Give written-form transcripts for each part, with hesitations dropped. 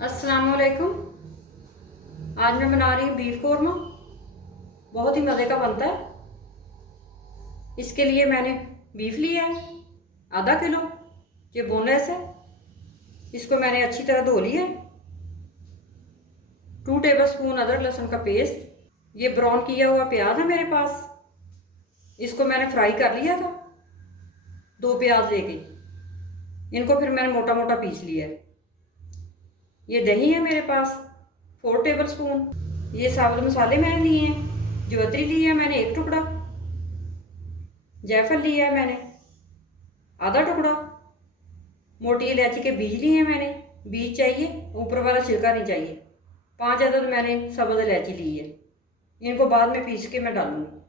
अस्सलामुअलैकुम। आज मैं बना रही हूँ बीफ कौरमा। बहुत ही मज़े का बनता है। इसके लिए मैंने बीफ लिया है आधा किलो। ये बोनलेस है। इसको मैंने अच्छी तरह धो लिया है। 2 टेबलस्पून अदरक लहसुन का पेस्ट। ये ब्राउन किया हुआ प्याज है मेरे पास। इसको मैंने फ्राई कर लिया था 2 प्याज लेके। इनको फिर मैंने मोटा मोटा पीस लिया है। ये दही है मेरे पास 4 टेबलस्पून। ये साबुत मसाले मैंने लिए हैं। जवैत्री ली है मैंने 1 टुकड़ा। जायफल लिया है मैंने आधा टुकड़ा। मोटी इलायची के बीज लिए हैं मैंने। बीज चाहिए, ऊपर वाला छिलका नहीं चाहिए। 5 अदद मैंने सब्ज़ इलायची ली है। इनको बाद में पीस के मैं डालूंगी।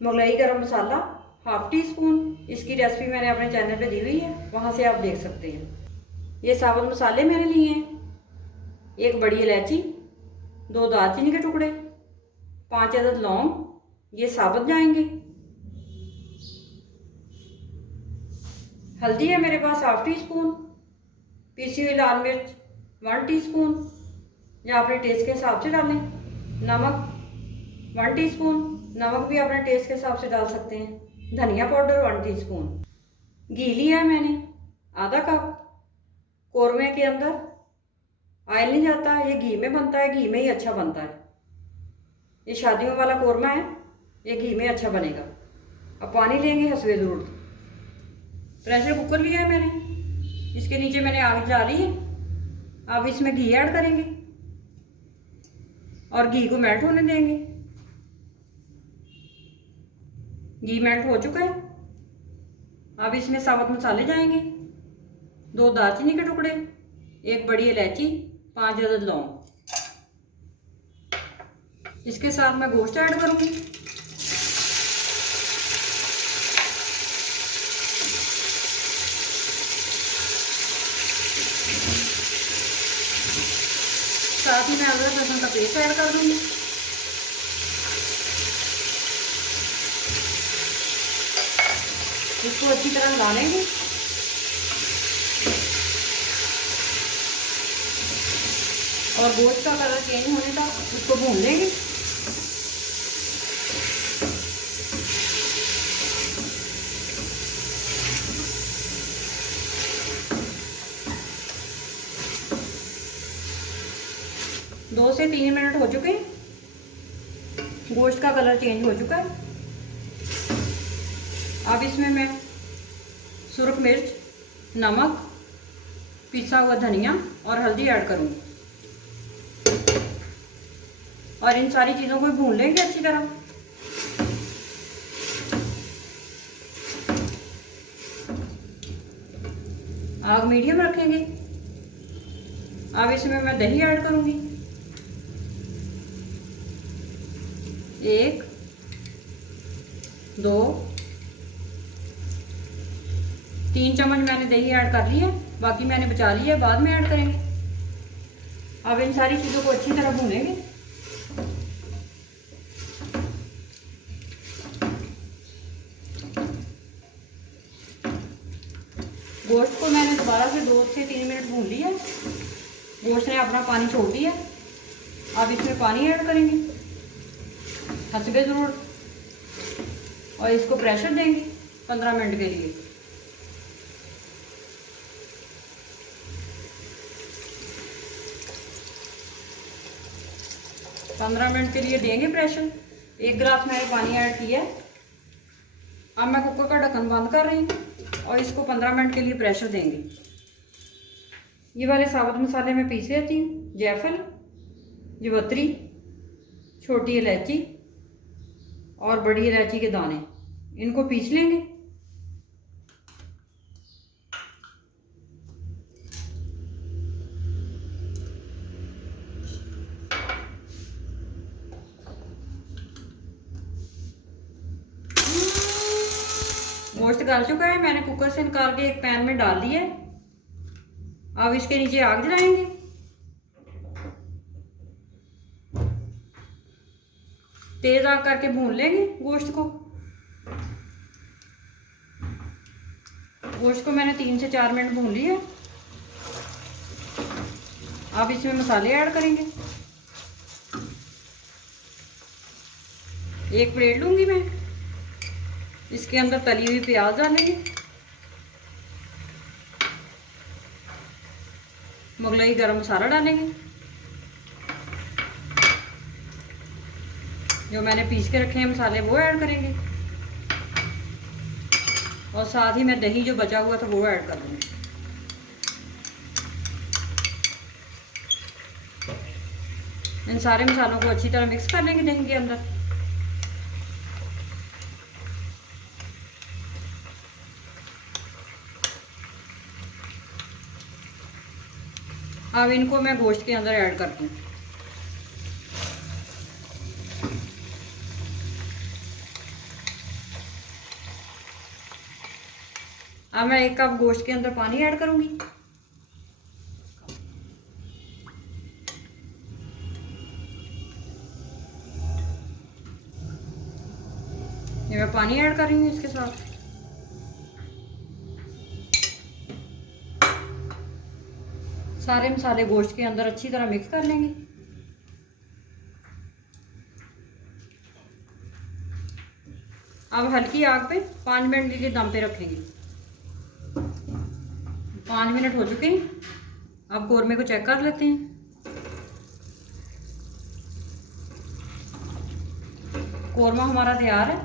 मुगलाई गरम मसाला ½ टी स्पून। इसकी रेसिपी मैंने अपने चैनल पे दी हुई है, वहाँ से आप देख सकते हैं। ये साबुत मसाले मैंने लिए हैं। 1 बड़ी इलायची, 2 दालचीनी के टुकड़े, 5 अदद लौंग, ये साबुत जाएंगे। हल्दी है मेरे पास ½ टी स्पून। पीसी हुई लाल मिर्च 1 टीस्पून, या अपने टेस्ट के हिसाब से डालें। नमक 1 टीस्पून, नमक भी अपने टेस्ट के हिसाब से डाल सकते हैं। धनिया पाउडर 1 टीस्पून। घी लिया है मैंने आधा कप। कौरमे के अंदर ऑयल नहीं जाता, ये घी में बनता है। घी में ही अच्छा बनता है। ये शादियों वाला कौरमा है, ये घी में अच्छा बनेगा। अब पानी लेंगे हस्बे ज़रूरत। प्रेशर कुकर लिया है मैंने। इसके नीचे मैंने आग डाली है। अब इसमें घी ऐड करेंगे और घी को मेल्ट होने देंगे। घी मेल्ट हो चुका है। अब इसमें साबुत मसाले जाएंगे। 2 दालचीनी के टुकड़े, 1 बड़ी इलायची, 5 अदद लौंग। इसके साथ मैं गोश्त ऐड करूंगी। साथ ही मैं अदरक लहसुन का पेस्ट ऐड कर दूंगी। इसको अच्छी तरह मिला लेंगे। और गोश्त का कलर चेंज होने तक उसको भून लेंगे। दो से 3 मिनट हो चुके हैं। गोश्त का कलर चेंज हो चुका है। अब इसमें मैं सुरख मिर्च, नमक, पिसा हुआ धनिया और हल्दी ऐड करूंगी। और इन सारी चीज़ों को भून लेंगे अच्छी तरह। आग मीडियम रखेंगे। अब इसमें मैं दही ऐड करूंगी। 1, 2, 3 चम्मच मैंने दही ऐड कर लिया। बाकी मैंने बचा लिया, बाद में ऐड करेंगे। अब इन सारी चीज़ों को अच्छी तरह भूनेंगे। गोश्त को मैंने दोबारा से 2 से 3 मिनट भून लिया। गोश्त ने अपना पानी छोड़ दिया। अब इसमें पानी ऐड करेंगे हस्बे ज़रूरत। और इसको प्रेशर देंगे 15 मिनट के लिए। पंद्रह मिनट के लिए देंगे प्रेशर। 1 गिलास मैंने पानी ऐड किया है। अब मैं कुकर का ढक्कन बंद कर रही हूँ और इसको 15 मिनट के लिए प्रेशर देंगे। ये वाले साबुत मसाले मैं पीस लेती हूँ। जायफल, जवैत्री, छोटी इलायची और बड़ी इलायची के दाने, इनको पीस लेंगे। गोश्त गल चुका है। मैंने कुकर से निकाल के एक पैन में डाल दिया है। अब इसके नीचे आग जलाएंगे। तेज आग करके भून लेंगे गोश्त को। गोश्त को मैंने 3 से 4 मिनट भून लिया। अब इसमें मसाले ऐड करेंगे। एक प्लेट लूँगी मैं, इसके अंदर तली हुई प्याज डालेंगे, मुगलई गरम मसाला डालेंगे जो मैंने पीस के रखे हैं मसाले वो ऐड करेंगे, और साथ ही मैं दही जो बचा हुआ था वो ऐड कर दूँगी। इन सारे मसालों को अच्छी तरह मिक्स कर लेंगे दही के अंदर। अब इनको मैं गोश्त के अंदर ऐड करती हूँ। अब मैं 1 कप गोश्त के अंदर पानी ऐड करूँगी। ये मैं पानी ऐड कर रही हूँ इसके साथ। सारे मसाले गोश्त के अंदर अच्छी तरह मिक्स कर लेंगे। अब हल्की आग पे 5 मिनट के लिए दम पे रखेंगे। 5 मिनट हो चुके हैं। अब कौरमे को चेक कर लेते हैं। कौरमा हमारा तैयार है,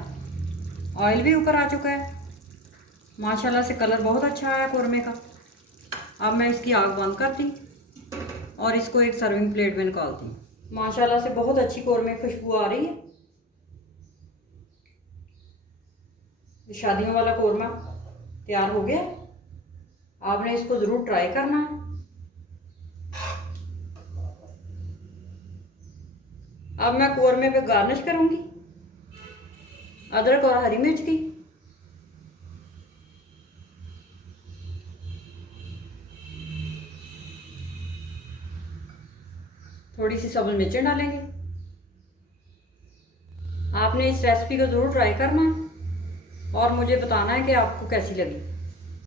ऑयल भी ऊपर आ चुका है, माशाल्लाह से कलर बहुत अच्छा आया कौरमे का। अब मैं इसकी आग बंद करती और इसको एक सर्विंग प्लेट में निकालती हूँ। माशाल्लाह से बहुत अच्छी कौरमे की खुशबू आ रही है। शादियों वाला कौरमा तैयार हो गया। आपने इसको ज़रूर ट्राई करना है। अब मैं कौरमे पे गार्निश करूँगी अदरक और हरी मिर्च की। थोड़ी सी सब्ज़ मिर्चें डालेंगे। आपने इस रेसिपी को ज़रूर ट्राई करना है और मुझे बताना है कि आपको कैसी लगी।